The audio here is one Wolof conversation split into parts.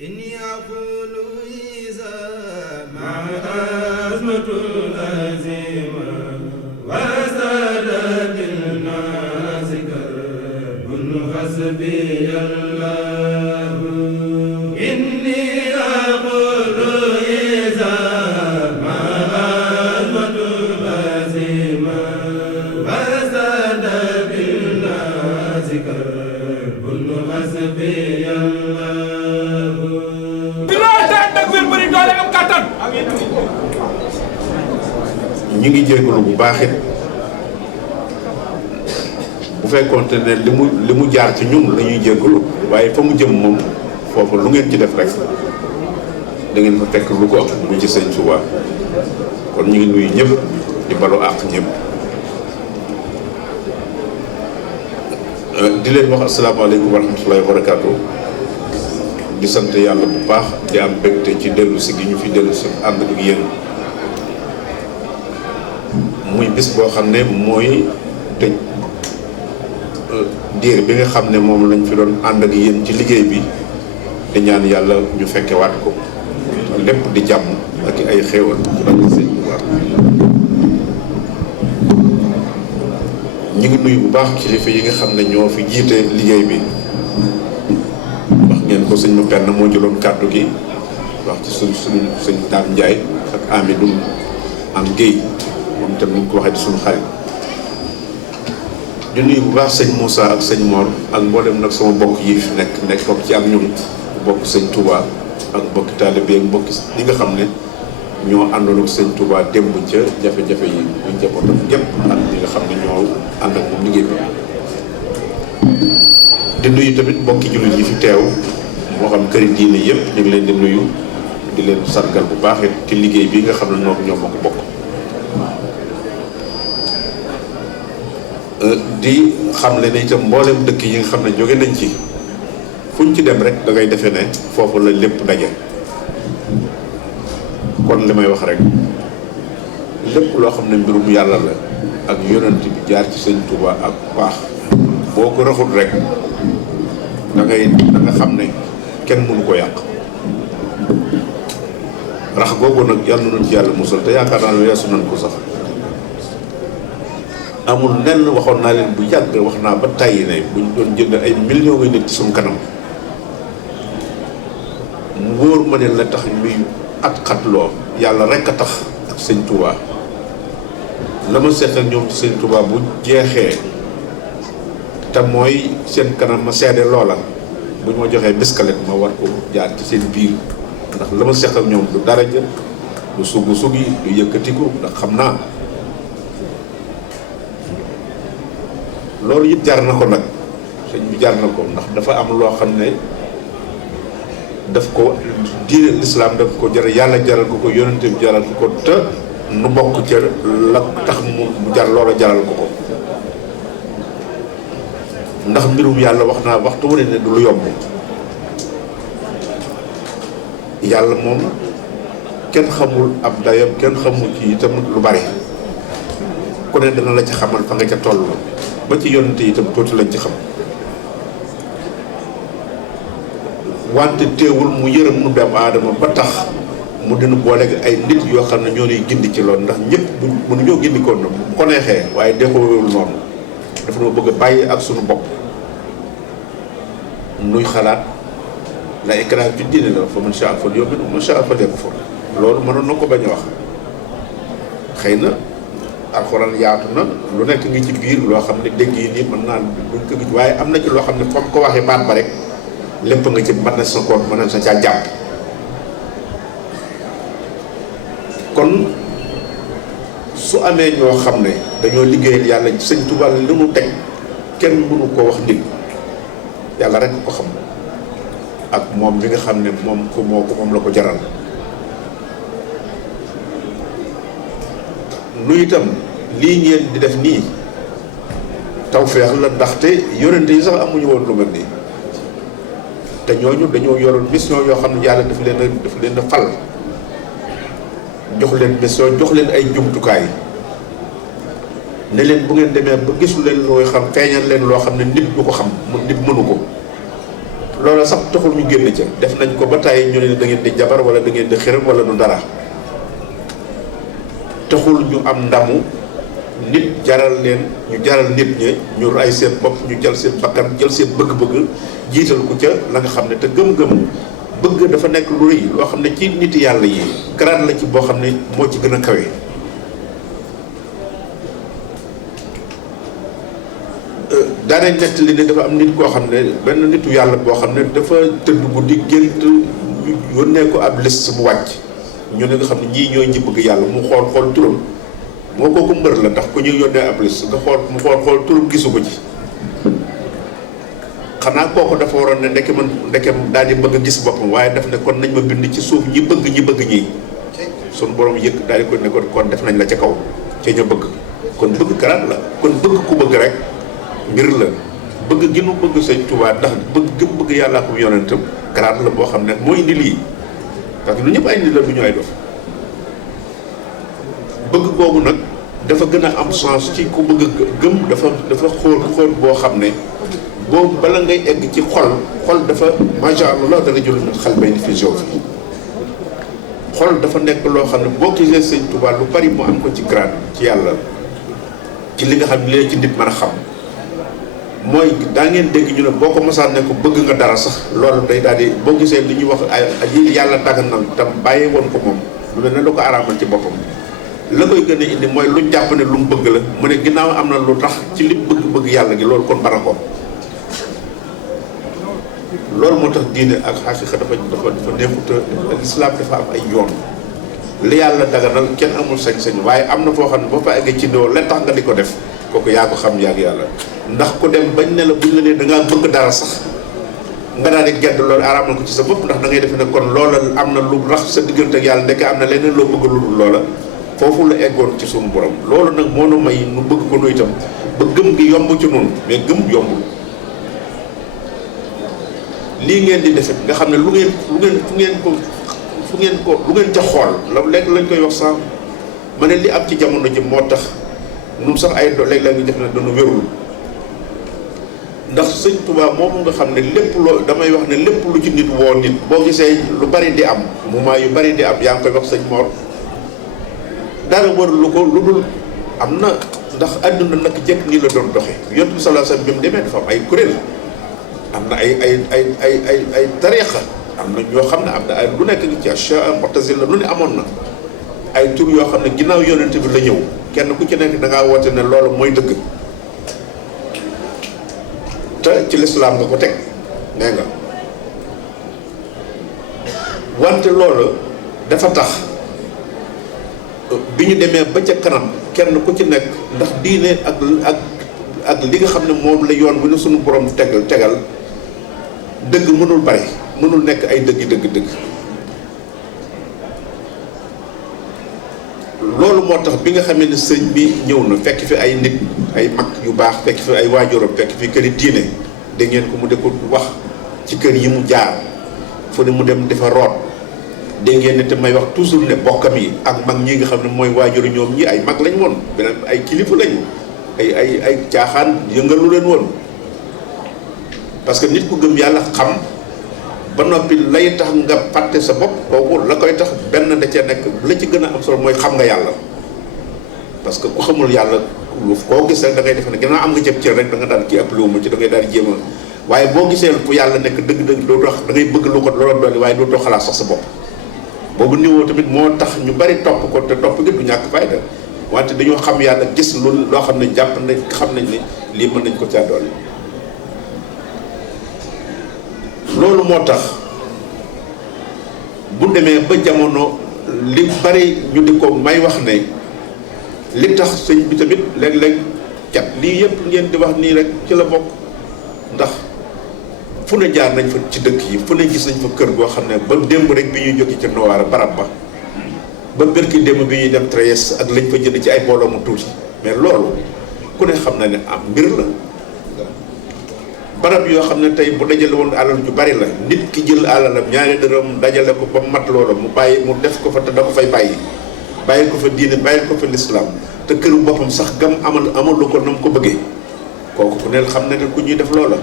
إني أقول إذا ما أزمة الأزيمة وزاد بالناس كرب حسبي الله إني أقول إذا ما أزمة الأزيمة وزاد بالناس كرب حسبي الله ñu ngi jégalu bu baax it bu fekkoonte ne li mu jaar ci ñun la ñuy jégalu waaye fa mu jëm moom foofu lu ngeen ci def rek da ngeen fa fekk lu ko ëpp mu ci sëñ Tuubaa kon ñu ngi nuyu ñëpp di balu àq ñëpp di leen wax asalaamaaleykum wa rahmatullahi wa barakaatu di sant yàlla bu baax di am mbégte ci dellu si gi ñu fi dellu si ànd ak yéen muy bis boo xam ne mooy tëj diir bi nga xam ne moom lañ fi doon ànd ak yéen ci liggéey bi di ñaan yàlla ñu fekke waat ko lépp di jàmm ak ay xéewal ci barke Sëñ Tuubaa ñu ngi nuyu bu baax kilifa yi nga xam ne ñoo fi jiite liggéey bi wax ngeen ko sëñ ma penn moo jëloon kàddu gi wax ci suñ sëñ Dame Ndiaye ak Amidou am Guèye moom itam ni ñu ko waxee di suñu xarit di nuyu bu baax sëñ Moussa ak sëñ Mor ak mboolem nag sama bokk yi fi nekk bokk ci ak ñun bokk sëñ Touba ak mbokki taalibe ak mbokki ñi nga xam ne ñoo àndoon ak sëñ Touba démb ca jafe-jafe yi ñu njabootam gépp ak ñi nga xam ne ñoo ànd ak moom liggéey bi di nuyu tamit mbokki jullit yi fi teew moo xam këri diine yëpp ñu ngi leen di nuyu di leen sargal bu baax it ci liggéey bi nga xam ne ñoo ma ko bokk di xam le ne itam mboolem dëkk yi nga xam ne jóge nañ ci fuñ ci dem rek da ngay defee ne foofu la lépp daje kon li may wax rek lépp loo xam ne mbirum yàlla la ak yonent bi jaar ci sëñ Touba ak baax boo ko raxul rek da nga xam ne kenn mënu ko yàq rax googu nag yàlla nañu ci yàlla musal te yaakaar naa ne weesu nañ ko sax amul nenn waxoon naa leen bu yàgg wax naa ba tàyyi ne buñ doon jënd ay millions ngi nit ci suñu kanam mu wóor ma ne la tax muy xatloo yàlla rek a tax ak sëñ Touba la ma seet ak ñoom ci sëñ Touba bu jeexee te mooy seen kanam ma seede loola bu ñu ma joxee biskalet ma war ko jaar ci seen biir ndax la ma seet ak ñoom du daraja du sugi du yëkkatiku ndax xam naa loolu it jar na ko nag sëñ bi jar na ko ndax dafa am loo xam ne daf ko diine lislaam daf ko jar yàlla jaral ko yonente bi jaral ko te nu bokk ca la tax mu jar loola jaral ko ndax mbirum yàlla wax naa waxtu wu ne du lu yomb yàlla moom kenn xamul ab dayam kenn xamul ci itam lu bari ku ne dana la ci xamal fa nga ca toll ba ci yonente itam tuuti lañ ci xam wante teewul mu yërëm nu doomu aadama ba tax mu dina boole ay nit yoo xam ne ñoo ñuy gindi ci loolu ndax ñëpp mënu ñoo gindi ko bu ko neexee waaye defewul noonu dafa noo bëgg a bàyyi ak suñu bopp nuy xalaat la ikraaha fi diine la fa man shaa falyu'min wa man shaa falyakfur loolu mënoon na ko bañ a wax xëy na alxuraan yaatu na lu nekk ngi ci biir loo xam ne dégg yi nii mën naa duñ ko gis waaye am na ci loo xam ne fa mu ko waxee baat ba rek lépp nga ci mën na sa koot mën na sa caa jàpp kon su amee ñoo xam ne dañoo liggéeyal yàlla sëñ Tuubaa li mu teg kenn mënu koo wax nit yàlla rek ko xam ak moom mi nga xam ne moom la ko jaral nu itam lii ngeen di def nii tawfeex la ndaxte yonente yi sax amuñu woon lu mel nii te ñooñu dañoo yoroon mission yoo xam ne yàlla daf leen a fal jox leen mission jox leen ay jumtukaay ne leen bu ngeen demee ba gisu leen looy xam feeñal leen loo xam ne nit du ko xam nit mënu ko loola sax taxul ñu génn ca def nañ ko ba tàyyi ñu ne da ngeen di jabar wala da ngeen di xërëm wala du dara taxul ñu am ndamu nit jaral leen ñu jaral nit ñi ñu ray seen bopp ñu jël seen bakkan jël seen bëgg-bëgg jiital ko ca la nga xam ne te gëm-gëm bëgg dafa nekk lu rëy loo xam ne ci nit yàlla yi grade la ci boo xam ne moo ci gën a kawe. daanañ nett li ne dafa am nit koo xam ne benn nitu yàlla boo xam ne dafa tëdd guddi gént yónnee ko ab liste mu wàcc ñu ne nga xam ne ñii ñooy ñi bëgg yàlla mu xool turam moo kooku mbër la ndax ku ñuy yónnee ab liste nga xool turam gisu ko ci xanaa kooku dafa waroon ne ndeke daal di bëgg a gis boppam waaye daf ne kon nañ ma bind ci suuf ñi bëgg ñii sun borom yëg daal di ko ne kon def nañ la ca kaw ca ña bëgg kon bëgg garaat la kon bëgg ku bëgg rek mbir la bëgg gi nu bëgg Sëñ Tuubaa ndax bëgg yàlla ak yonentam garaat la boo xam ne moo indi lii parce que lu ñëpp ay nit la du ñu ay dof bëgg googu nag dafa gën a am sens ci ku bëgg gëm dafa xóot boo xam ne boobu bala ngay egg ci xol dafa macha allah dana jël xel bay ni fi fi xol dafa nekk loo xam ne boo gisee Sëñ Tuubaa lu bari mu am ko ci grade ci yàlla ci li nga xam ne li ci nit mën a xam mooy daa ngeen dégg ñu ne boo ko mosaan ne ko bëgg nga dara sax loolu day daal di boo gisee li ñuy wax ay yàlla daganal tam bàyyi woon ko moom lu mel ne lu ko araamal ci boppam la koy gën a indi mooy lu jàpp ne lu mu bëgg la mu ne ginnaaw am na lu tax ci li bëgg yàlla gi loolu kon bara ko loolu moo tax diine ak xaqiqa dafa neexut a lislaam dafa am ay yoon li yàlla daganal kenn amul sañ-sañ waaye am na foo xam ne boo fa eggee ci néew la tax nga di ko def kooku yaa ko xam yàgg yàlla ndax ku dem bañ ne la buñ la nee da ngaa bëgg dara sax nga daal di gedd loolu araamal ko ci sa bopp ndax da ngay defe ne kon loola am na lu rax sa diggante ak yàlla ndekk am na leneen loo bëgg lu dul loola foofu la eggoon ci suñu borom loolu nag moo nu may nu bëgg ko nu itam ba gëm gi yomb ci noonu mais gëm yombul lii ngeen di defet nga xam ne lu ngeen ca xool la léegi lañ koy wax sax ma ne li am ci jamono ji moo tax ñun sax ay léeg-léeg ñu def ne dañu wérul ndax Sëñ Tuubaa moom nga xam ne lépp loo damay wax ne lépp lu ci nit woo nit boo gisee lu bari di am moment yu bari di am yaa ngi koy wax sëñ Mor dara war lu ko lu dul am na ndax àdduna nag jekk nii la doon doxe Yonent bi sallallahu alayhi wasallam bi mu demee dafa am ay kuréel am na ay tariixa am na ñoo xam ne am na ay lu nekk ci Ashia Mu'tazila lu ne amoon na ay tur yoo xam ne ginnaaw Yonent bi la ñëw kenn ku ci nekk da ngaa woote ne loolu mooy dëgg te ci lislaam nga ko teg nee nga wante loolu dafa tax bi ñu demee ba ca kanam kenn ku ci nekk ndax diine ak li nga xam ne moom la yoon bu ne suñu borom tegal dëgg mënul bari mënul nekk ay dëgg loolu moo tax bi nga xamee ne sëñ bi ñëw na fekk fi ay nit ay mag yu baax fekk fi ay waajuram fekk fi këri diine da ngeen ko mu de ko wax ci kër yi mu jaar fu ne mu dem dafa root dégg ngeen ne te may wax toujours ne bokkam yi ak mag ñi nga xam ne mooy waajuru ñoom ñi ay mag lañ woon beneen ay kilifa lañu ay caaxaan yëngalu leen woon parce que nit ku gëm yàlla xam ba noppi lay tax nga fàtte sa bopp kooku la koy tax benn da cee nekk la ci gën a am solo mooy xam nga yàlla parce que ku xamul yàlla koo gis rek da ngay defe ne ginnaaw am nga cëb cër rek da nga daan kii appelé wu ma ci da ngay daal di jéem a waaye boo gisee fu yàlla nekk dëgg-dëgg doo tax da ngay bëgg lu ko loola dolli waaye doo tax xalaat sax sa bopp boobu niveau tamit moo tax ñu bari topp ko te topp gi du ñàkk fayda wante dañoo xam yàlla gis lu loo xam ne jàpp nañ xam nañ ne lii mën nañ ko caa dolli loolu moo tax bu demee ba jamono li bari ñu di ko may wax ne li tax sëñ bi tamit léeg-léeg cat lii yëpp ngeen di wax nii rek ci la bokk ndax fu ne jaar nañ fa ci dëkk yi fu ne gis nañ fa kër goo xam ne ba démb rek bi ñuy jóge ci Nowaara barab ba bërki démb bi ñuy dem Trayes ak lañ fa jënd ci ay mbooloo mu tuuti mais loolu ku ne xam na ne am mbir la barab yoo xam ne tey bu dajale woon alal ju bari la nit ki jël alalam ñaari dërëm dajale ko ba mat loola mu bàyyi mu def ko fa te da ko fay bàyyi ko fa diine bàyyi ko fa lislaam te këru boppam sax gam amalu ko na mu ko bëggee kooku ku ne xam ne ku ñuy def loola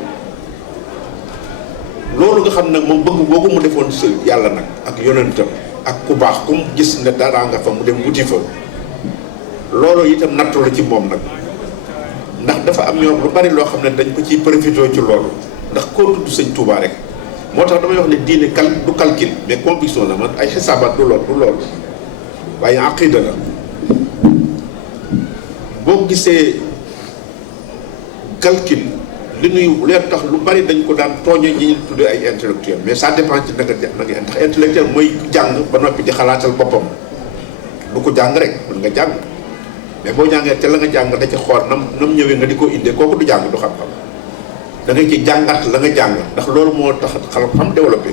loolu nga xam nag moom bëgg googu mu defoon si yàlla nag ak yonentam ak ku baax ku mu gis ne dara nga fa mu dem wuti fa loolu itam nattu la ci moom nag ndax dafa am ñoom lu bari loo xam ne dañ ko ciy profité ci loolu ndax koo tudd sëñ Touba rek moo tax damay wax ne diine du calcul mais conviction la man ay xisaabaat du loolu waaye aqida la boo gisee calcul li nuy leen tax lu bari dañ ko daan tooñe ñi ñu tuddee ay intellectuel mais ça dépend ci naka ndax intellectuel mooy jàng ba noppi di xalaatal boppam du ko jàng rek mën nga jàng mais boo jàngee te la nga jàng da ci xool nam ñëwee nga di ko indee kooku du jàng du xam-xam da ngay ci jàngat la nga jàng ndax loolu moo tax xam développé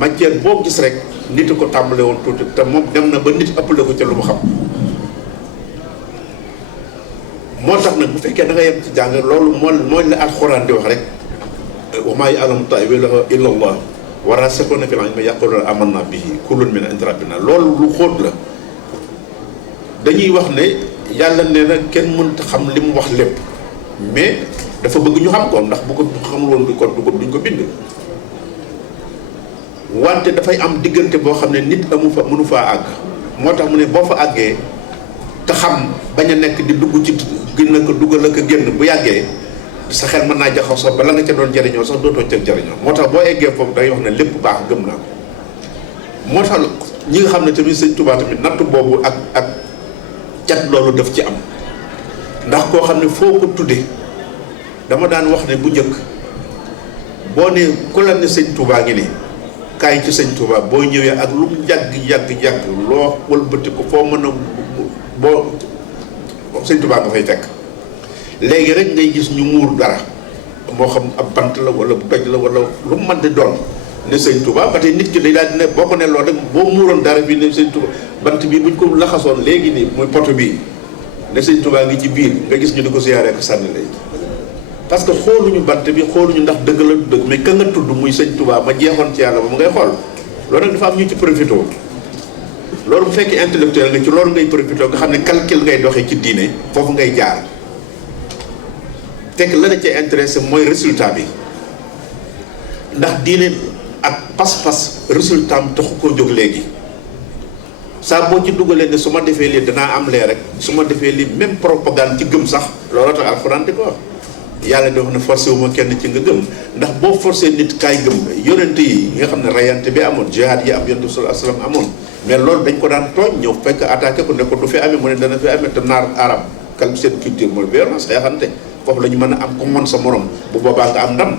matière boo gis rek nit ko tàmbale woon tuuti te moom dem na ba nit ëppale ko ca lu mu xam moo tax nag bu fekkee da nga yem ci jàng loolu mooy la alxuraan di wax rek wa maa ya'lamu ta'wiilahu illa Allah wa raasixuuna fil ilmi yaquuluuna aamanna bihi kullun min 'indi rabbina loolu lu xóot la dañuy wax ne yàlla nee na kenn mënta xam li mu wax lépp mais dafa bëgg ñu xam ko ndax bu ko xamul woon duñ ko bind wante dafay am diggante boo xam ne nit mënu faa àgg moo tax mu ne boo fa àggee te xam bañ a nekk di dugg ci gën na ko dugal ak génn bu yàggee sa xel mën naa jaxaw sax bala nga ca doon jariñoo sax dootoo ca jariñoo moo tax boo eggee foofu day wax ne lépp baax gëm naa ko moo tax ñi nga xam ne tamit sëñ Tuubaa tamit natt boobu ak cat loolu daf ci am ndax koo xam ne foo ko tuddee dama daan wax ne bu njëkk boo ne ku la ne sëñ Tuubaa ngi nii kaay ci sëñ Tuubaa boo ñëwee ak lu mu yàgg loo wëlbati ko foo mën a boo sëñ Tuubaa nga fay fekk léegi rek ngay gis ñu muur dara moo xam ab bant la wala doj la wala lu mu mën di doon ne sëñ Tuubaa ba tey nit ki day daal di ne boo ko ne loolu rek boo muuroon dara bi ne sëñ Tuubaa bant bi buñ ko laxasoon léegi nii muy poto bii ne sëñ Tuubaa ngi ci biir nga gis ñu di ko siyaaree ko sànni léegi parce que xooluñu bant bi xooluñu ndax dëgg la du dëgg mais ka nga tudd muy sëñ Tuubaa ma jeexoon ci yàlla ba mu ngay xool loolu nag dafa am ñu ci profité loolu bu fekkee intellectuel nga ci loolu ngay profité nga xam ne calcul ngay doxee ci diine foofu ngay jaar fekk la na ci intéressé mooy résultat bi ndax diine ak pas-pas résultat am taxu koo jóg léegi saa boo ci dugalee ne su ma defee lii danaa am lee rek su ma defee lii même propagande ci gëm sax looloo tax alxuraan di ko wax yàlla di wax ne forcé wu ma kenn ci nga gëm ndax boo forcé nit kaay gëm yonent yi nga xam ne rayante bi amoon jihaad yi am yonent bi sallallahu alayhi wasallam amoon mais loolu dañ ko daan tooñ ñëw fekk attaqué ko ne ko du fi amee mu ne dana fi amee te naar arab kal seen culture mooy violence xeexante foofu la ñu mën a am ku mën sa morom bu boobaa nga am ndam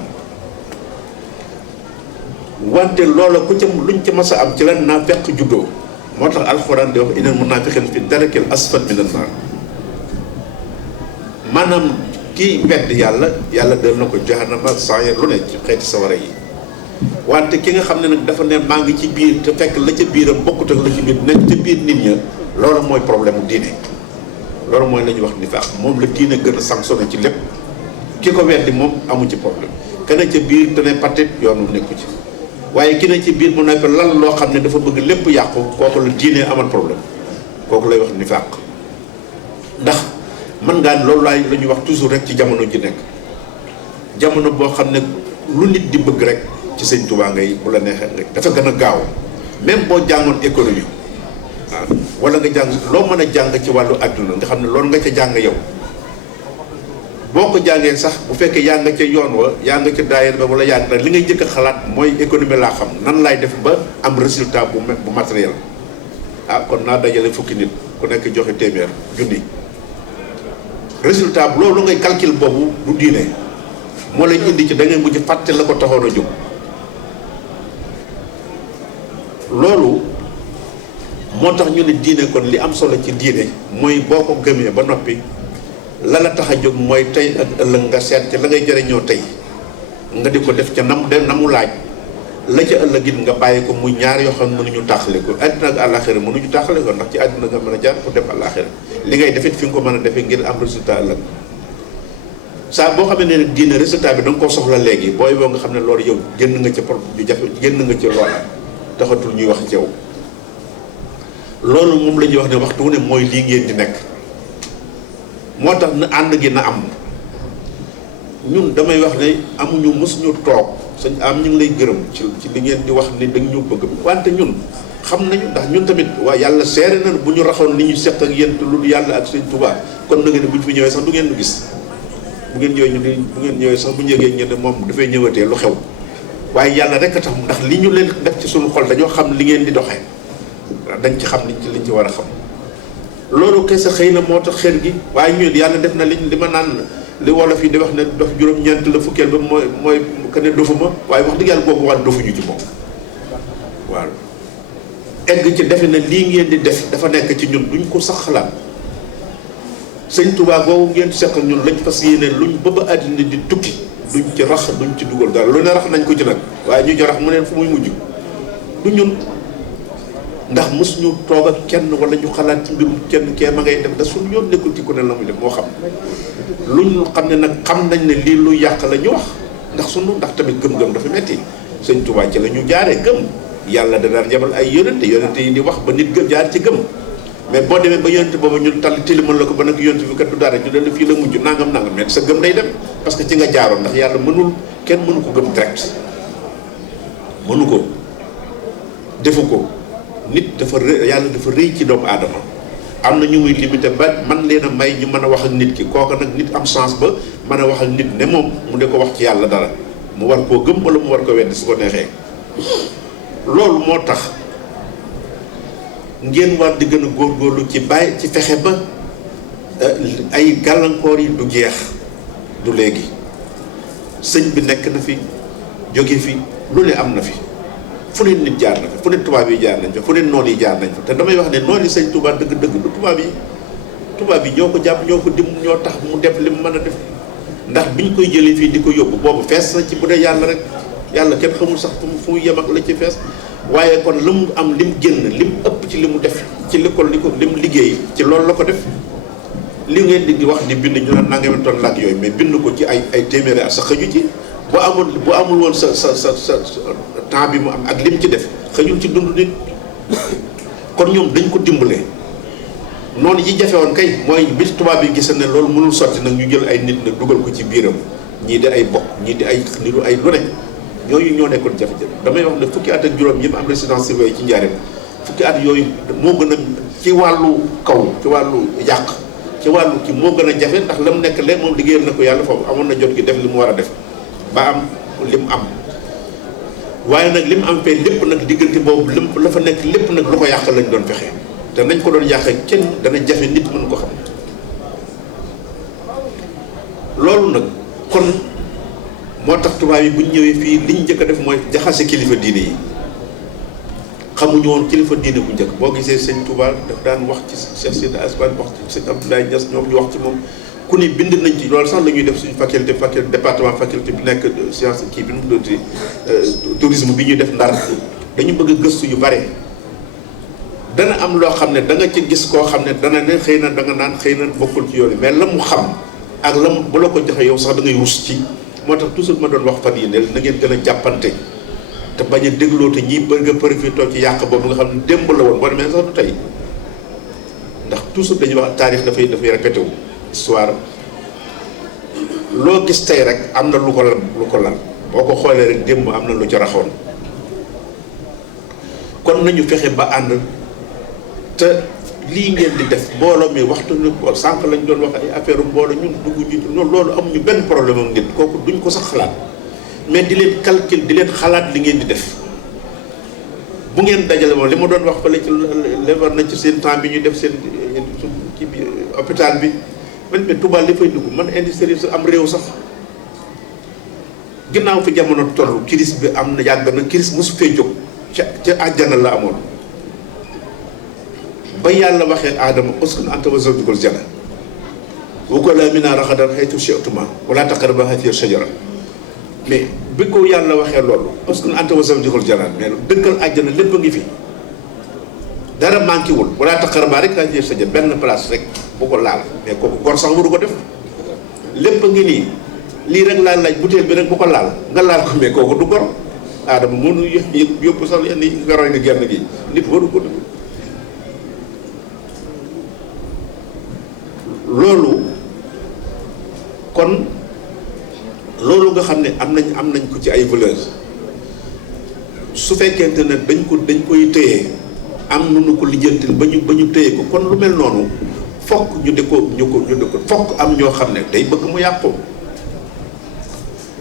wante loola ku ca luñ ca mas a am ci la naa fekk juddoo moo tax alxuraan di wax innal munaafiqiina fi darakil asfal minan naar maanaam kii wedd yàlla del na ko jahannama sa'ir lu ne ci xeeti sawara yi wante ki nga xam ne nag dafa ne maa ngi ci biir te fekk la ca biiram bokkut ak la ci biir nekk ca biir nit ña loolu mooy problème mu diine loolu mooy la ñuy wax nifaaq moom la diine gën a sanctionné ci lépp ki ko weddi moom amu ci problème kenn ca biir te ne patit yoonu nekku ci waaye ki ne ci biir mu nekk lan loo xam ne dafa bëgg lépp yàqu kooku la diine amal problème kooku lay wax nifaaq ndax mën ngaa loolu laay la ñuy wax toujours rek ci jamono ji nekk jamono boo xam ne lu nit di bëgg rek ci sëñ Tuubaa ngay bu la neexee rek dafa gën a gaaw même boo jàngoon économie waaw wala nga jàng loo mën a jàng ci wàllu adduna nga xam ne loolu nga ca jàng yow boo ko jàngee sax bu fekkee yaa nga ca yoon wa yaa nga ca daayira ba wala yaa nga li ngay njëkk a xalaat mooy économie laa xam nan laay def ba am résultat bu matériel kon naa dajale fukki nit ku nekk joxe téeméer junni résultat loolu ngay calcul boobu du diine moo lay indi ci da ngay mujj fàtte la ko taxoon a jóg loolu moo tax ñu ne diine kon li am solo ci diine mooy boo ko gëmee ba noppi la la tax a jóg mooy tey ak ëllëg nga seet ci la ngay jëriñoo tey nga di ko def ca na mu laaj la ca ëllëg it nga bàyyi ko muy ñaar yoo xam ne mënuñu tàqale ko àddina ak àllaaxira mënuñu tàqale ko ndax ci àddina nga mën a jaar pour dem àllaaxira li ngay defit fi nga ko mën a defee ngir am résultat ëllëg saa boo xamee ne diine résultat bi da nga koo soxla léegi booy boo nga xam ne loolu yow génn nga ca ju jafe génn nga ca loola taxatul ñuy wax ci yow loolu moom la ñuy wax ne waxtu wu ne mooy lii ngeen di nekk moo tax na ànd gi na am ñun damay wax ne amuñu mësuñu toog sëñ am ñu ngi lay gërëm ci li ngeen di wax ni dañ ñu bëgg wante ñun xam nañu ndax ñun tamit waa yàlla seere na bu ñu raxoon li ñu seq ak yéen te lu yàlla ak sëñ Touba kon na ngeen bu ñu fi ñëwee sax du ngeen lu gis bu ngeen ñëwee sax bu ñu yëgee ñu ne moom dafay ñëwatee lu xew waaye yàlla rek a tax ndax li ñu leen def ci suñu xol dañoo xam li ngeen di doxee dañ ci xam liñ ci war a xam loolu kese xëy na moo tax xër gi waaye ñun yàlla def na li ma naan li wolof yi di wax ne dof juróom-ñeent la fukkeel ba mooy que ne dofuma waaye wax dëgg yàlla boobu wàll dofuñu ci moom waaw egg ci defe na lii ngeen di def dafa nekk ci ñun duñ ko sax xalaat sëñ Touba boobu ngeen seq ak ñun lañ fas yéene luñ ba àddina di tukki duñ ci rax duñ ci dugal dara lu ne rax nañ ko ci nag waaye ñu ci rax mu neen fu muy mujj du ñun ndax mos ñu toog ak kenn wala ñu xalaat ci mbirum kenn kee ma ngay def da suñu yoon nekkul ci ku ne la muy def moo xam luñ xam ne nag xam nañ ne lii lu yàq la ñu wax ndax tamit gëm-gëm dafa metti sëñ Touba ci la ñu jaaree gëm yàlla dana yebal ay yonente yi di wax ba nit gëm jaar ci gëm mais boo demee ba yonente boobu ñu tilimal la ko ba nag yonente bi kat du dara ñu ne fii la mujj nangam mais sa gëm day dem parce que ci nga jaaroon ndax yàlla kenn mënu ko gëm direct mënu ko defu ko nit yàlla dafa rëy ci doomu aadama am na ñu muy limité ba man leen a may ñu mën a wax ak nit ki kooka nag nit am chance ba mën a wax ak nit ne moom mu de ko wax ci yàlla dara mu war koo gëm wala mu war ko weddi su ko neexee loolu moo tax ngeen war di gën a góorgóorlu ci bàyyi ci fexe ba ay gàllankoor yi du jeex du léegi sëñ bi nekk na fi jóge fi lu ne am na fi fu ne nit jaar na fi fu ne tubaab yi jaar nañ fa fu ne noon yi jaar nañ fa te damay wax ne noon yi sëñ Touba dëgg-dëgg du tubaab yi ñoo ko jàpp ñoo ko dim ñoo tax mu def li mu mën a def ndax biñ koy jëlee fii di ko yóbbu boobu fees na ci bu dee yàlla rek yàlla kenn xamul sax fu mu yem ak la ci fees waaye kon lu mu am lim génn lim ëpp ci li mu def ci li ko lim liggéey ci loolu la ko def li ngeen di wax di bind ñu ne nangami ton lak yooyu mais bind ko ci ay téeméeri at sa xëju ci bu amul woon sa temps bi mu am ak lim ci def xëjul ci dund nit kon ñoom dañ ko dimbale noonu yi jafe woon kay mooy bi tubaab yi gis ne loolu mënul sotti nag ñu jël ay nit nag dugal ko ci biiram ñii di ay bokk ñii di ay nitu ay lu ne ñooñu ñoo nekkoon jafe-jafe damay wax ne fukki at ak juróom yi mu am résidence surveillée ci njaareem fukki at yooyu moo gën a ci wàllu kaw ci wàllu yàq ci wàllu ki moo gën a jafe ndax la mu nekk léegi moom liggéeyal na ko yàlla foofu amoon na jot gi def li mu war a def ba am li mu am waaye nag li mu am fee lépp nag diggante boobu lim la fa nekk lépp nag lu ko yàq lañ doon fexe te nañ ko doon yàqee kenn dana jafe nit mën ko xam loolu nag kon moo tax tubaab yi bu ñu ñëwee fii li ñu njëkk a def mooy jaxase kilifa diine yi xamuñu woon kilifa diine bu njëkk boo gisee sëñ Touba daf daan wax ci Cheikh Sidi Asbane wax ci sëñ Abdoulaye Niass ñoom ñu wax ci moom ku ne bind nañ ci loolu sax la ñuy def suñu faculté département faculté bi nekk science kii bi nu mu doon tourisme bi ñuy def Ndar dañu bëgg a gëstu yu bare dana am loo xam ne da nga ci gis koo xam ne dana ne xëy na da nga naan xëy na bokkul ci yoon mais la mu xam ak la mu bu la ko joxe yow sax da ngay rus ci moo tax toujours ma doon wax fan yi ne na ngeen gën a jàppante te bañ a dégloo te ñiy bëgg a profité ci yàq boobu nga xam ne démb la woon boo demee sax du tey ndax toujours dañuy wax taarix dafay répété wu histoire loo gis tey rek am na lu ko lal boo ko xoolee rek démb am na lu ci raxoon kon nañu fexe ba ànd te lii ngeen di def mbooloo mi waxtu ni ko sànq lañ doon wax ay affaire mbooloo ñun dugg ñu loolu amuñu benn problème ak nit kooku duñ ko sax xalaat mais di leen calcul di leen xalaat li ngeen di def bu ngeen dajale moom li ma doon wax fële ci levar na ci seen temps bi ñu def seen ci bi hôpital bi man mais Touba li fay dugg man industrie su am réew sax ginnaaw fi jamono toll crise bi am na yàgg na crise mosu fee jóg ca àjjana la amoon ba yàlla waxee aadama uskun anta wa zawjukal janna wa kulaa minhaa ragadan haysu shi'tumaa wa laa taqrabaa haadihi shajara mais bi ko yàlla waxee loolu uskun anta wa zawjukal janna mais dëkkal àjjana lépp a ngi fi dara manqué wul wa laa taqrabaa rek haadihi shajara benn place rek bu ko laal mais kooku gor sax waru ko def lépp a ngi nii lii rek laa laaj butéel bi rek bu ko laal nga laal ko mais kooku du gor aadama mënu yóbbu sax yenn yi nga roy nga genn gi nit waru ko def loolu kon loolu nga xam ne am nañ ko ci ay valeurs su fekkente ne dañ koy téye am nu ko lijjantil ba ñu téye ko kon lu mel noonu fokk ñu di ko fokk am ñoo xam ne day bëgg mu yàqu.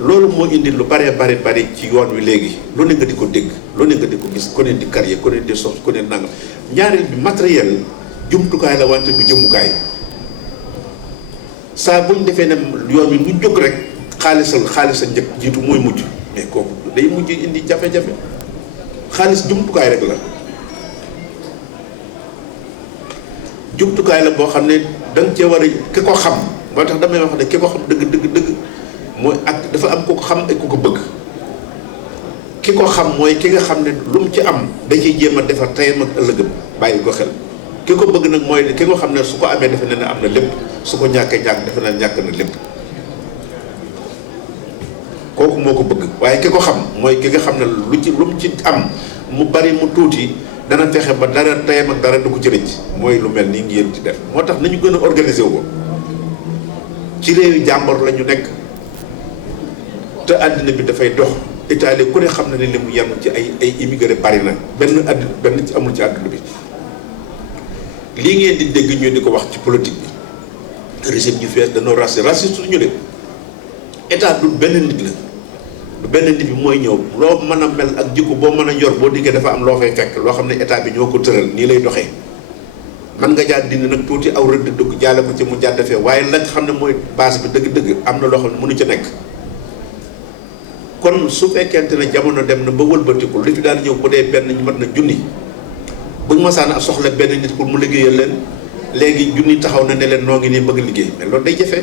loolu moo indi lu bari ci yoon wi léegi lu ne nga di ko dégg lu ne nga di ko gis ku ne di carrière ku ne di sos ku ne nangam ñaareel bi matériel jumtukaay la wante du jëmukaay saa buñ defee ne yoon wi mu jóg rek xaalisa njëkk jiitu mooy mujj mais kooku day mujj indi jafe-jafe xaalis jumtukaay rek la jumtukaay la boo xam ne da nga cee war a ki ko xam moo tax damay wax ne ki ko xam dëgg mooy ak dafa am ku ko xam ak ku ko bëgg ki ko xam mooy ki nga xam ne lu mu ci am da ciy jéem a defar teyam ak ëllëgëm bàyyi ko xel ki ko bëgg nag mooy ki nga xam ne su ko amee defe na ne am na lépp su ko ñàkkee ñàkk defe na ñàkk na lépp kooku moo ko bëgg waaye ki ko xam mooy ki nga xam ne lu mu ci am mu bari mu tuuti dana fexe ba dara teyam ak dara du ko ci rëcc mooy lu mel ni ngeen ci def moo tax nañu gën a organiser wu ci réewi jàmbor la ñu nekk te àddina bi dafay dox Italie ku ne xam na ne li mu yem ci ay immigré bari na benn ci amul ci àdduna bi lii ngeen di dégg ñu di ko wax ci politique bi régime ñu fees dañoo raciste ñu de état du benn nit la du benn nit bi mooy ñëw loo mën a mel ak jikko boo mën a yor boo diggee dafa am loo fay fekk loo xam ne état bi ñoo ko tëral nii lay doxee man nga jaar dindi nag tuuti aw rëdd dugg jaale ko ci mu jàdd fee waaye la nga xam ne mooy base bi dëgg-dëgg am na loo xam ne mënu ca nekk kon su fekkente ne jamono dem na ba wëlbatiku li fi daan ñëw bu dee benn ñu mat na junni buñ masaan a soxla benn nit pour mu liggéeyal leen léegi junni taxaw na ne leen noo ngi nii bëgg liggéey mais loolu day jafe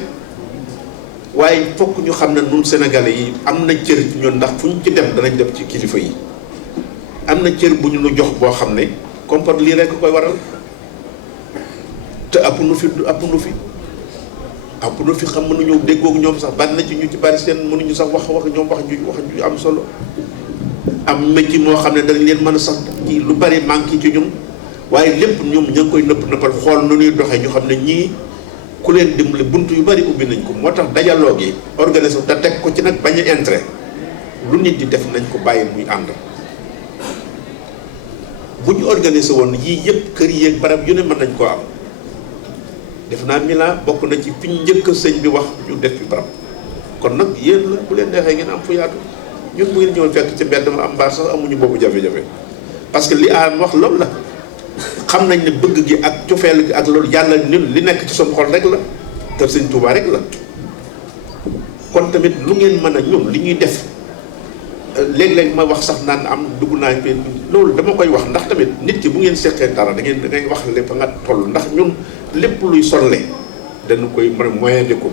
waaye fokk ñu xam ne ñun Sénégalais yi am na cër ci ñun ndax fu ñu ci dem danañ dem ci kilifa yi am na cër bu ñu nu jox boo xam ne comporte lii rek koy waral te ëpp nu fi xam mënuñu déggoog ñoom sax bari na ci ñu ci bari seen mënuñu sax wax ñoom wax ju am solo am métier moo xam ne dañ leen mën a sax ci lu bari manqué ci ñun waaye lépp ñoom ña ngi koy nëppal xool nu ñuy doxee ñu xam ne ñii ku leen dimbali bunt yu bari ubbi nañ ko moo tax dajaloo gi organisation te teg ko ci nag bañ a intérêt lu nit di def nañ ko bàyyi muy ànd bu ñu organisé woon yii yëpp kër yi ak barab yu ne mën nañ koo am def naa Milan bokk na ci fi njëkk sëñ bi wax ñu def fi barab kon nag yéen la bu leen neexee ngeen am fu yaatu ñun bu ngeen ñëwoon fekk ci mbedd ma am mbaar sax amuñu boobu jafe-jafe parce que li aan wax loolu la xam nañ ne bëgg gi ak cofeel gi ak loolu yàlla ñun li nekk ci son xol rek la te sëñ Tuubaa rek la kon tamit lu ngeen mën a ñun li ñuy def léeg-léeg ma wax sax naan am dugg naa fi loolu dama koy wax ndax tamit nit ki bu ngeen seqee dara da ngay wax lépp nga toll ndax ñun lépp luy solle dañu koy mën a moyen de ko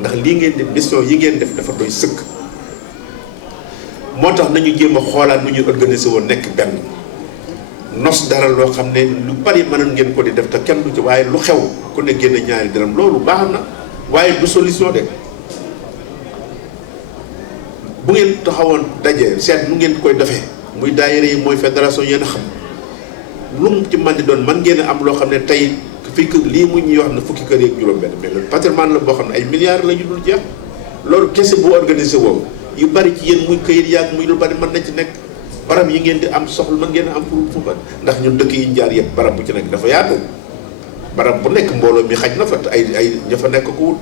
ndax lii ngeen di mission yi ngeen def dafa doy sëkk moo tax nañu jéem a xoolaat nu ñuy organiser woon nekk benn nos dara loo xam ne lu bari mënoon ngeen ko di def te kenn du ci waaye lu xew ku ne génne ñaari dërëm loolu baax na waaye du solution de bu ngeen taxawoon daje seet nu ngeen koy defee muy daayira yi mooy fédération yéen a xam lu mu ci man di doon man ngeen a am loo xam ne tey fii lii mu ñuy wax ne fukki kër yeeg juróom-benn mais loolu patrimoine la boo xam ne ay milliards la ñu dul jeex loolu kese bu organisé woo yu bari ci yéen muy këyit yaag muy lu bari mën na ci nekk barab yi ngeen di am soxla mën ngeen a am fu bari ndax ñun dëkk yi ñu jaar yëpp barab bu ci nekk dafa yaatu barab bu nekk mbooloo mi xaj na fa te ay ña fa nekk ko wut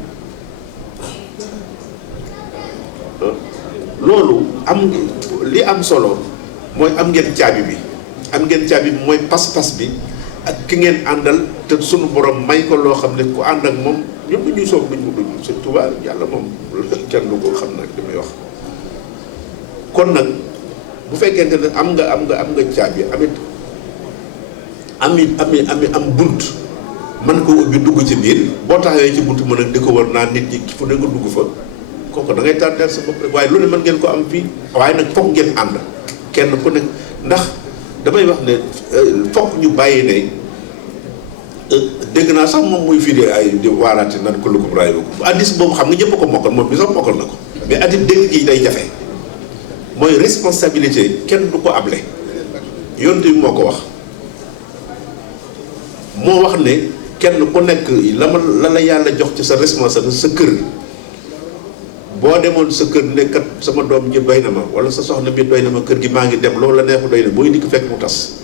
loolu li am solo mooy am ngeen caabi bi mooy pas-pas bi ak ki ngeen àndal te sunu borom may ko loo xam ne ku ànd ak moom ñun bu ñuy soog duñ mu duñ Sëñ Tuubaa yàlla moom kenn du ko xam nag li may wax kon nag bu fekkente ne am nga caabi am bunt man ko ubbi dugg ci biir boo taxawee ci bunt mën a di ko war naa nit ñi fu ne nga dugg fa kooku da ngay tànneel sa bopp rek waaye lu ne mën ngeen ko am fii waaye nag fokk ngeen ànd kenn ku nekk ndax damay wax ne fokk ñu bàyyi ne dégg naa sax moom muy fii ay di waaraate nan ko lu ko raay ko addis boobu xam nga ñëpp ko mokkal moom bi sax mokkal na ko mais addis dégg gi day jafe mooy responsabilité kenn du ko able yonte bi moo ko wax moo wax ne kenn ku nekk la yàlla jox ci sa responsabilité sa kër boo demoon sa kër nekkat sama doom ji doy na ma wala sa soxna bi doy na ma kër gi maa ngi dem loolu la neexu doy na booy dikk fekk mu tas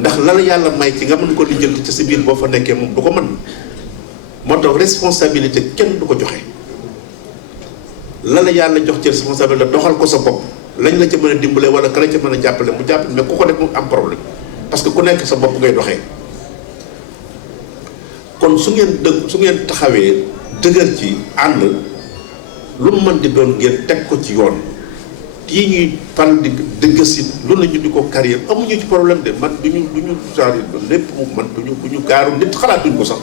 ndax la la yàlla may ci nga mën ko lijjanti ci sa biir boo fa nekkee moom du ko mën moo tax responsabilité kenn du ko joxe la la yàlla jox ci responsabilité doxal ko sa bopp lañ la ca mën a dimbale wala ka la ca mën a jàppale mu jàppale mais ku ko def mu am problème parce que ku nekk sa bopp ngay doxee kon su ngeen taxawee dëgër ci ànd lu mu mën di doon ngeen teg ko ci yoon yi ñuy fal di dëggasit lu nañu di ko carrière amuñu ci problème de man duñu genre lépp mu man duñu gaaru nit xalaatuñ ko sax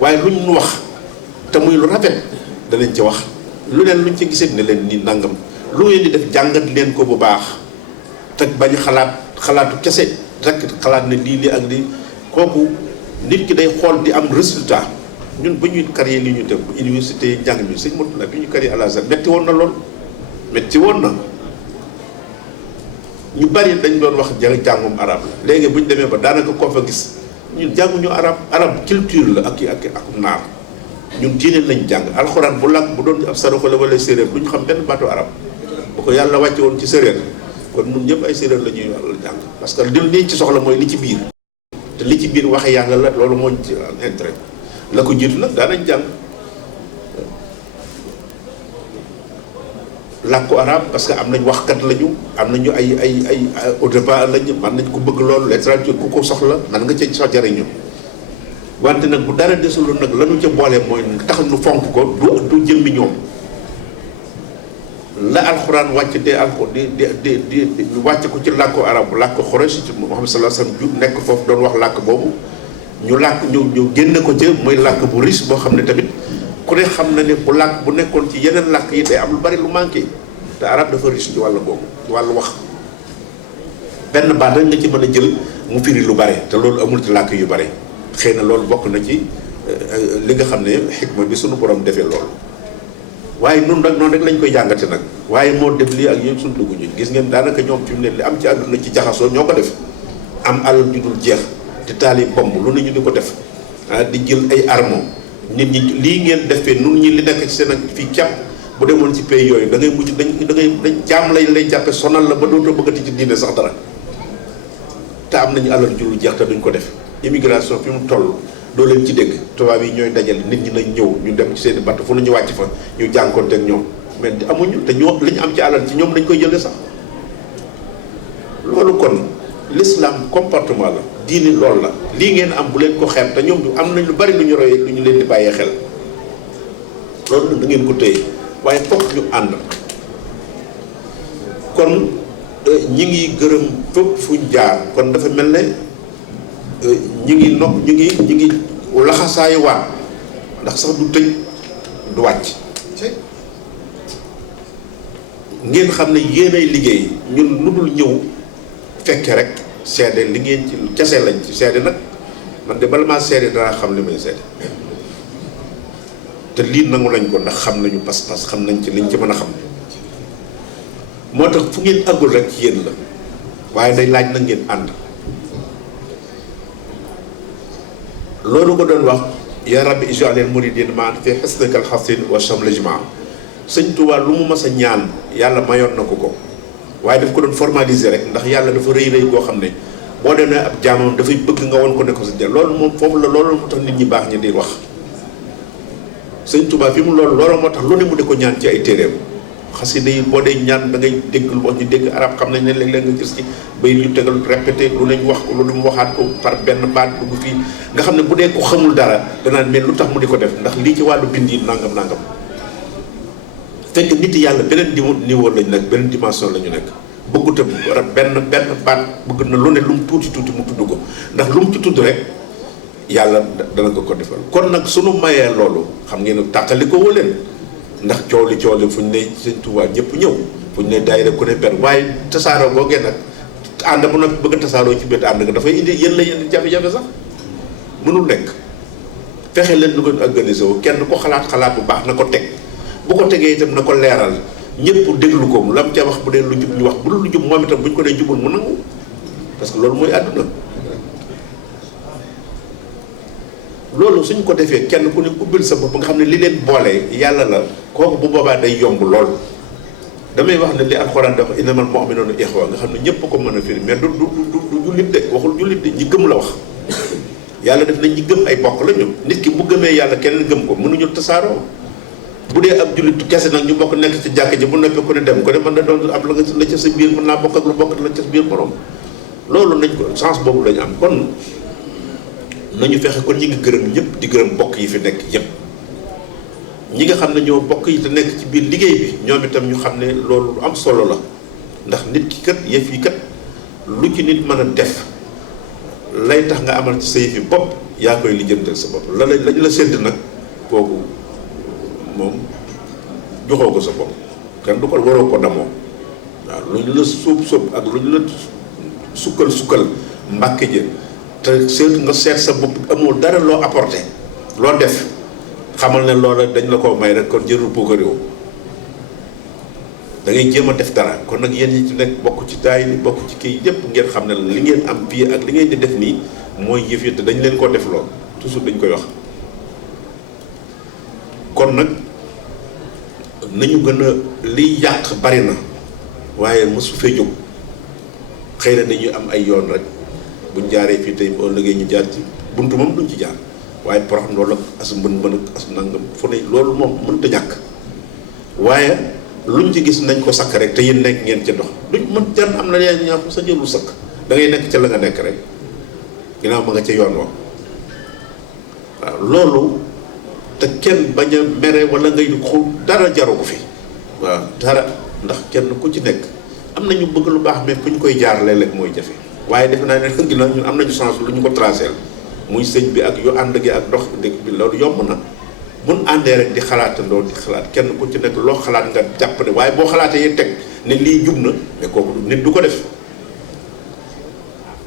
waaye luñ ñu wax te muy lu rafet danañ ci wax lu leen luñ ci gisee ne leen ni nangam lu ngeen di def jàngat leen ko bu baax te bañ xalaatu kese rek xalaat ne lii ak lii kooku nit ki day xool di am résultat ñun ba ñuy carrière li ñu def université njàng mi sëñ Mourtala bi ñu carrière à l'Azhar metti woon na lool metti woon na ñu bari dañ doon wax jàngum arab la léegi bu ñu demee ba daanaka koo fa gis ñun jànguñu arab culture la ak naar ñun diine lañ jàng alxuraan bu làkk bu doon ab saraxole wala séeréer du ñu xam benn baatu arab bu ko yàlla wàcce woon ci séeréer kon ñun ñëpp ay séeréer la ñuy jàng parce que li ci soxla mooy li ci biir te li ci biir waxe yàlla la loolu moo ci intérêt la ko jiitu nag daanañ jàng làkku arab parce que am nañ waxkat lañu am nañu ay audeba lañu man nañ ko bëgg loolu littérature ku ko soxla man nga ca sax jariñu wante nag bu dara desul nag lañu ca boole mooy tax nu fonk ko du jëmmi ñoom la alxuraan wàcc di wàcc ko ci làkku arab làkku Xuraysh ci Muhammad sallallahu alayhi wasallam nekk foofu doon wax làkk boobu ñu génne ko ca muy làkk bu riche boo xam ne tamit ku ne xam na ne bu làkk bu nekkoon ci yeneen làkk yi day am lu bari lu manqué te arab dafa riche ci wàllu boobu ci wàllu wax benn baat rek nga ci mën a jël mu firi lu bare te loolu amul ci làkk yu bare xëy na loolu bokk na ci li nga xam ne xikma bi suñu borom defee loolu waaye noonu rek lañ koy jàngate nag waaye moo def lii ak yéen suñu dugg ñu gis ngeen daanaka ñoom fi mu ne li am ci àdduna ci jaxasoo ñoo ko def am alal ju dul jeex te taali bomb lu ne ñu di ko def di jël ay armes nit ñi lii ngeen defee nun ñi li nekk ci seen ak fii cap bu demoon ci pays yooyu da ngay mujj dañ jaam lay jàppe sonal la ba dootoo bëggati ci diine sax dara te am nañu alal ju dul jeex te duñ ko def immigration fi mu toll doo leen ci dégg tubaab yi ñooy dajale nit ñi nañ ñëw ñu dem ci seen i batt fu nañu wàcc fa ñu jànkoonte ak ñoom mais amuñu te ñoo li ñu am ci alal ci ñoom lañ koy jëlee sax loolu kon l'islam comportement la diini loolu la lii ngeen am bu leen ko xeeb te ñoom am nañ lu bari lu ñu royee lu ñu leen di bàyyee xel loolu nag da ngeen ko téye waaye fokk ñu ànd kon ñi ngi gërëm fépp fuñ jaar kon dafa mel ne ñi ngi laxasaayu waat ndax sax du tëj du wàcc ngeen xam ne yéenay liggéey ñun lu dul ñëw fekke rek seede li ngeen ci kese lañ ci seede nag man de bala maa seede danaa xam li may seede te lii nangu lañ ko ndax xam nañu pas-pas xam nañ ci liñ ci mën a xam moo tax fu ngeen àggul rek ci yéen la waaye day laaj na ngeen ànd loolu ko doon wax ya rabbi ij'alil muridin maan fi hisnikal hasin wa shaml ijma sëñ Tuubaa lu mu mas a ñaan yàlla mayoon na ko waaye daf ko doon formaliser rek ndax yàlla dafa rëy goo xam ne boo demee ab jaamam dafay bëgg nga won ko ne ko sa jël loolu moom foofu la loolu moo tax nit ñi baax ñi di wax sëñ Tuubaa fi mu loolu moo tax lu ne mu di ko ñaan ci ay téeréem xasida yi boo dee ñaan da ngay dégg lu wax ñu dégg arab xam nañ ne léeg-léeg nga gis ci bay ñu tegal répété lu nañ wax ko lu mu waxaat ko par benn baat dugg fii nga xam ne bu dee ko xamul dara danaan mais lu tax mu di ko def ndax lii ci wàllu bind yi nangam fekk nit yàlla beneen niveau lañ nekk beneen dimension la ñu nekk bëggut a benn baat bëgg na lu ne lu mu tuuti mu tudd ko ndax lu mu ci tudd rek yàlla dana ko defal kon nag sunu mayee loolu xam ngeen ne tàqali ko woo leen ndax coow li fu ñu ne Sëñ Tuubaa ñëpp ñëw fu ñu ne daayira ku ne benn waaye tasaaroo googee nag ànd bu nag bëgg a tasaaroo ci biir ànd nga dafay indi yéen la yéen jafe-jafe sax mënul nekk fexe leen lu ngeen organisé wu kenn ko xalaat bu baax na ko teg bu ko tegee itam na ko leeral ñëpp déglu ko mu lam ca wax bu dee lu jub ñu wax bu dul lu jub moom itam bu ñu ko dee jubul mu nangu parce que loolu mooy àdduna loolu suñ ko defee kenn ku ne ubbil sa bopp nga xam ne li leen boole yàlla la kooku bu boobaa day yomb lool. damay wax ne li alxuraan da wax innamal mu'minuuna ixwa nga xam ne ñëpp ko mën a firi mais du jullit de waxul jullit de ñi gëm la wax. yàlla def na ñi gëm ay bokk la ñu nit ki bu gëmee yàlla keneen gëm ko mënuñu tasaaroo bu dee ab jullit kese nag ñu bokk nekk ci jàkk ji bu noppee ku ne dem ko ne mën na doon ab la nga la ca sa biir mën naa bokk ak lu bokk la ca sa biir borom loolu nañ ko chance boobu lañu am kon nañu fexe kon ñi ngi gërëm ñëpp di gërëm bokk yi fi nekk yëpp ñi nga xam ne ñoo bokk yi te nekk ci biir liggéey bi ñoom itam ñu xam ne loolu lu am solo la ndax nit ki kat yëf yi kat lu ci nit mën a def lay tax nga amal ci sa yëf yi bopp yaa koy lijjantal sa bopp lañu la sédd nag kooku moom joxoo ko sa bopp kenn du ko waroo ko damoo waaw lu ñu la sóob ak lu ñu la sukkal mbàkke jë te seet nga seet sa bopp amul dara loo apporté loo def xamal ne loola dañ la koo may rek kon jërul puukaréew da ngay jéem a def dara kon nag yéen ñi ci nekk bokk ci daay ni bokk ci kii yëpp ngeen xam ne li ngeen am fii ak li ngeen di def nii mooy yëf yi te dañ leen koo def lool toujours dañ koy wax kon nag nañu gën a liy yàq bari na waaye mosu fee jóg xëy na dañuy am ay yoon rek buñ jaaree fii tey boo liggéey ñu jaar ci buntu moom duñ ci jaar waaye porox loolu ak as mbën ak as nangam fu ne loolu moom mënta ñàkk waaye luñ ci gis nañ ko sakk rek te yéen nekk ngeen ci dox duñ mën jan am na leen ñaar sa jëlul sakk da ngay nekk ca la nga nekk rek ginnaaw ma nga ca yoon wa waaw loolu te kenn bañ a mere wala ngay xul dara jaru ko fi waaw dara ndax kenn ku ci nekk am na ñu bëgg lu baax mais fu ñu koy jaar léeg-léeg mooy jafe waaye defe naa ne ginnaaw ñun am nañu chance lu ñu ko tracé muy sëñ bi ak yu ànd gi ak dox dëkk bi loolu yomb na mun àndee rek di xalaatandoo di xalaat kenn ku ci nekk loo xalaat nga jàpp ne waaye boo xalaatee yi teg ne lii jub na mais kooku nit du ko def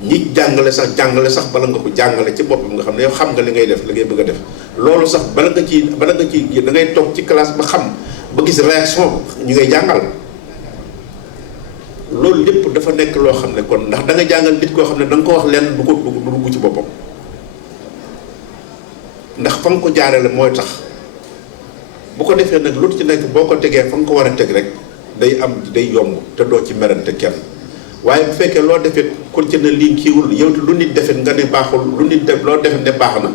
ñi jàngale sax bala nga ko jàngale ci boppam nga xam ne yow xam nga li ngay def li ngay bëgg a def loolu sax bala nga ci da ngay toog ci classe ba xam ba gis réaction ñu ngay jàngal loolu lépp dafa nekk loo xam ne kon ndax da nga jàngal nit koo xam ne da nga ko wax lenn du dugg ci boppam ndax fa nga ko jaarale mooy tax bu ko defee nag lu ci nekk boo ko tegee fa nga ko war a teg rek day yomb te doo ci merante kenn waaye bu fekkee loo defee kon ci ne lii kiiwul yow te lu nit defet nga ne baaxul lu nit def loo defet ne baax na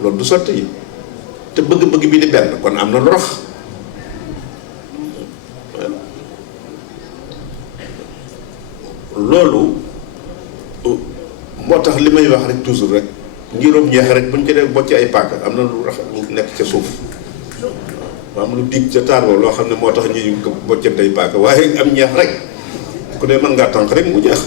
loolu du sotti yi te bëgg-bëgg bi di benn kon am na lu rax loolu moo tax li may wax rek toujours rek ngiróom ñeex rek buñ ko def bocc ay paaka am na lu rax lu nekk ca suuf waaw am lu dig ca taaroo loo xam ne moo tax ñuy boccante ay paaka waaye am ñeex rek ku ne mën ngaa tànk rek mu jeex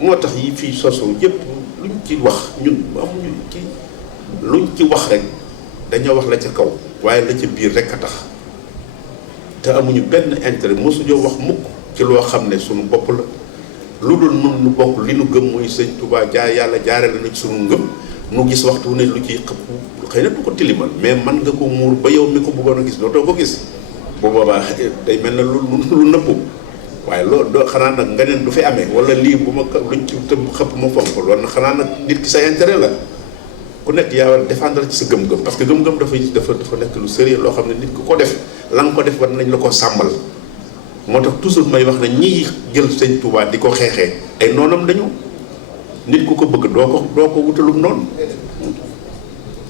moo tax yi fii soso yëpp luñ ci wax ñun amuñu ci luñ ci wax rek dañoo wax la ca kaw waaye la ca biir rek a tax te amuñu benn intérêt mosuñoo wax mukk ci loo xam ne suñu bopp la lu dul nun nu bokk li nu gëm muy sëñ Touba yàlla jaare la na ci suñu ngëm nu gis waxtu ne lu ciy xëpp xëy na du ko tilimal mais man nga ko muur ba yow mi ko bëggoon a gis dootoo ko gis bu boobaa day mel ne lu nëbbu waaye loolu doo xanaa nag nga neen du fi amee wala lii bu ma luñ ci tëb xëpp ma fonk loolu nag xanaa nag nit ki sa intérêt la ku nekk yaa war a défendre ci sa gëm-gëm parce que gëm-gëm dafa nekk lu sérieux loo xam ne nit ku ko def la nga ko def war nañ la ko sàmmal moo tax toujours may wax ne ñii jël sëñ Touba di ko xeexee ay noonam dañu nit ku ko bëgg doo ko wutalum noonu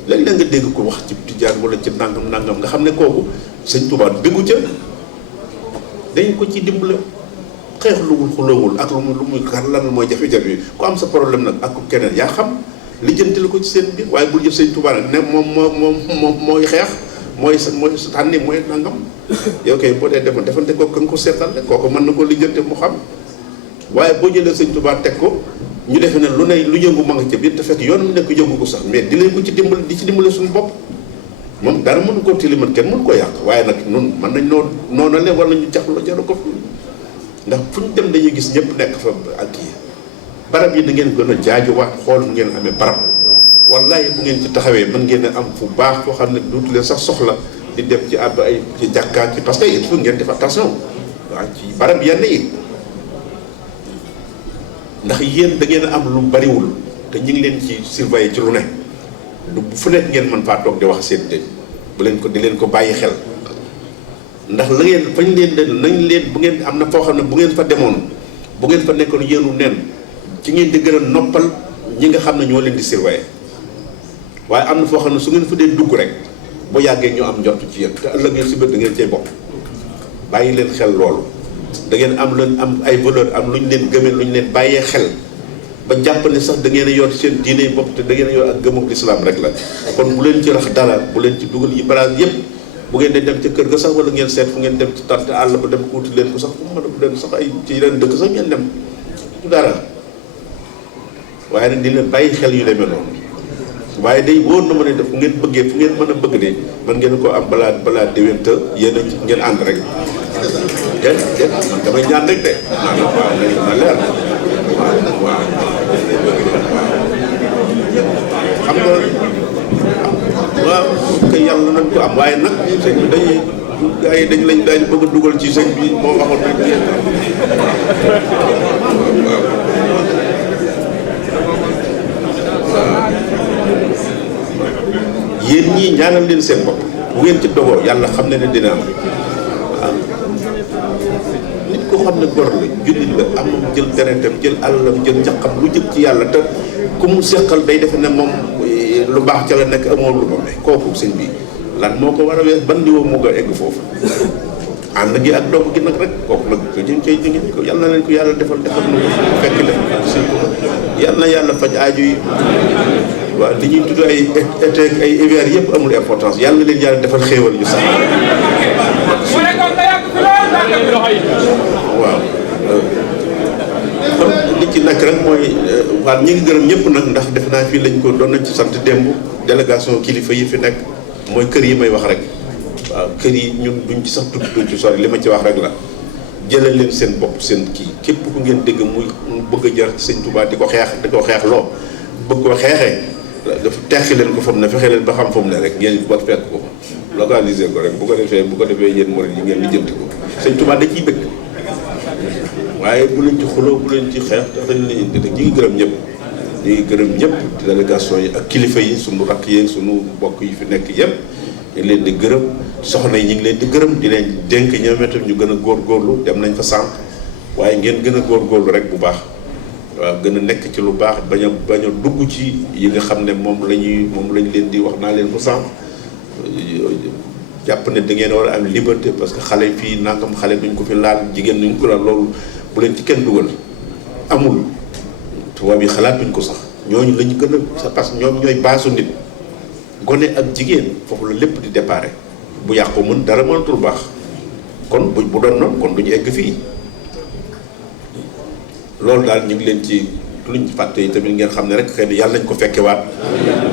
léeg-léeg nga dégg ko wax ci tijaan wala ci nangam nga xam ne kooku sëñ Touba déggu ca dañ ko ci dimbale xeex lu mu xuloowul ak lu muy xar lan mooy jafe-jafe yi ku am sa problème nag ak keneen yaa xam lijjanti la ko ci seen biir waaye bul jëf sëñ Touba nag ne moom mooy xeex mooy tànni mooy nangam yow kay boo dee defante ko ka nga ko seetal rek kooku mën na ko lijjante mu xam waaye boo jëlee sëñ Touba teg ko ñu defe ne lu yëngu ma nga ca biir te fekk yoon mu nekk yëngu ko sax mais di leen ko ci dimbale suñu bopp moom dara mënu koo tilimal kenn mënu ko yàq waaye nag nun mën nañ noonale wala ñu jaxlu jaru ko ndax fu ñu dem dañuy gis ñëpp nekk fa ak yi barab yi da ngeen gën a jaajuwaat xool fu ngeen amee barab wallaay bu ngeen ci taxawee mën ngeen a am fu baax foo xam ne dootu leen sax soxla di dem ci àbb ay ci jàkkaat ci parce que il faut ngeen def attention waaw ci barab yenn yi ndax yéen da ngeen am lu bariwul te ñu ngi leen ci surveiller ci lu ne bu fu nekk ngeen mën faa toog di wax seen dëj bu leen ko di leen ko bàyyi xel ndax la ngeen fañ leen de nañ leen bu ngeen am na foo xam ne bu ngeen fa demoon bu ngeen fa nekkoon yéenu nen ci ngeen di gën a noppal ñi nga xam ne ñoo leen di surveiller waaye am na foo xam ne su ngeen fa dee dugg rek bu yàggee ñoo am njort ci yéen te ëllëg ngeen si bët da ngeen cay bokk bàyyi leen xel loolu da ngeen am leen am ay valeur am lu ñu leen gëmee lu ñu leen bàyyee xel ba jàpp ne sax da ngeen a yor seen diine bopp te da ngeen a yor ak gëmuk lislaam rek la kon bu leen ci rax dara bu leen ci dugal yi balaa yëpp bu ngeen di dem ca kër ga sax wala ngeen seet fu ngeen dem ci tarte àll ba dem kuuti leen ko sax fu mën a bu leen sax ay ci yeneen dëkk sax ngeen dem du dara waaye nag di leen bàyyi xel yu demee noonu waaye day wóor na ma ne def fu ngeen bëggee fu ngeen mën a bëgg de man ngeen ko am balaa déwén te yéen a ngeen ànd rek déet man damay ñaan rek de maanaam waaw na leer waaw xam nga waaw que yàlla nañ ko am waaye nag sëñ bi dañuy gars yi dañ lañ daañu bëgg a dugal ci sëñ bi moo waxoon rek yéen yéen ñii ñaanal leen seen bopp bu ngeen ci dogoo yàlla xam ne ne dina am waaw nit ko xam ne gor la jullit la amam jël deretam jël alalam jël ñaqam lu jëm ci yàlla te ku mu seqal day defe ne moom lu baax ca la nekk amoo lu ma may kooku sëñ bi lan moo ko war a wees ban niveau moo ko egg foofu ànd gi ak dogg gi nag rek kooku nag ko jëm cay jóge ko yàlla na leen ko yàlla defal na ko fekk leen yàlla na yàlla faj aaju yi waaw li ñuy tudd ay été ay hiver yëpp amul importance yàlla na leen yàlla defal xéewal yu sax waaw kon li ci nekk rek mooy waaw ñi ngi gërëm ñëpp nag ndax def naa fii lañ ko doon nañ ci sant démb délégation kilifa yi fi nekk mooy kër yi may wax rek waaw kër yi ñun duñ ci sax tudd ci sori li ma ci wax rek la jëlal leen seen bopp seen kii képp ku ngeen dégg muy bëgg a jar sëñ Tuubaa di ko xeex loo bëgg ko xeexee dafa teqi leen ko fam ne fexe leen ba xam fa mu ne rek ngeen ba fekk ko localiser ko rek bu ko defee yéen murid yi ngeen lijjanti ko sëñ Tuubaa da ciy bëgg waaye bu leen ci xuloo bu leen ci xeex te dañ leen indi ñi ngi gërëm ñëpp ñi ngi gërëm ñëpp délégation yi ak kilifa yi sunu rakk yi sunu mbokk yi fi nekk yëpp ñu leen di gërëm soxna yi ñu ngi leen di gërëm di leen dénk ñoom itam ñu gën a góorgóorlu dem nañ fa sànq waaye ngeen gën a góorgóorlu rek bu baax waaw gën a nekk ci lu baax bañ a dugg ci yi nga xam ne moom lañ leen di wax naa leen ko sànq jàpp ne da ngeen war a am liberté parce que xale fii nangam xale duñ ko fi laal jigéen duñ ko laal loolu bu leen ci kenn dugal amul tubaab yi xalaatuñ ko sax ñooñu lañu gën a parce que ñoom ñooy baasu nit gone ak jigéen foofu la lépp di déparé bu yàqu mën dara mënatul baax kon bu doon noonu kon duñu egg fii loolu daal ñu ngi leen ci luñ fàtte yi tamit ngeen xam ne rek xëy na yàlla nañ ko fekkewaat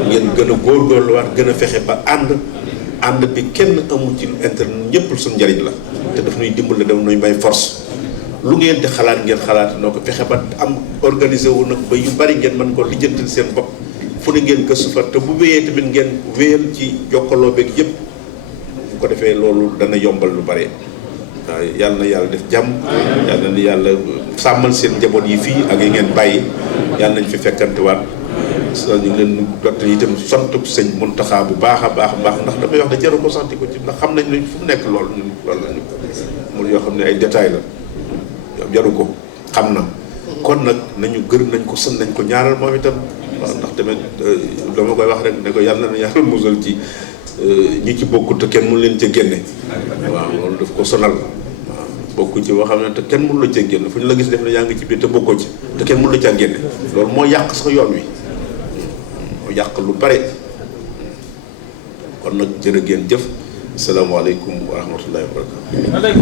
ngeen gën a góorgóorluwaat gën a fexe ba ànd bi kenn amul ci internet ñëpp suñu njëriñ la te daf ñuy dimbali daf ñuy may force lu ngeen di xalaat ngeen xalaat noo ko fexe ba am organisé wu nag ba yu bari ngeen mën ko lijjantil seen bopp fu ne ngeen gëstu fa te bu wéyee tamit ngeen wéyal ci jokkaloo beeg yëpp bu ko defee loolu dana yombal lu bare waaw yàlla na yàlla def jàmm yàlla na yàlla sàmmal seen njaboot yi fii ak yi ngeen bàyyi yàlla nañ fi fekkantewaat ñu ngi leen dottali itam sant sëñ Muntaxa bu baax a baax ndax damay wax ne jaru ko sant ko ci ndax xam nañ ne fu mu nekk loolu lañu mun yoo xam ne ay détails la jaru ko xam na kon nag nañu nañ ko sant nañ ko ñaaral moom itam waaw ndax tamit dama koy wax rek ne ko yàlla na yàlla musal ci ñi ci bokkut te kenn mënu leen ca génne waaw loolu daf ko sonal waaw bokku ci boo xam ne te kenn mënu la ca génne fu ñu la gis def na yaa ngi ci biir te bokkoo ci te kenn mënu la caa génne loolu moo yàq sax yoon wi moo yàq lu bare kon nag jërë ngeen jëf asalaamaaleykum wa rahmatullahi wa barakatu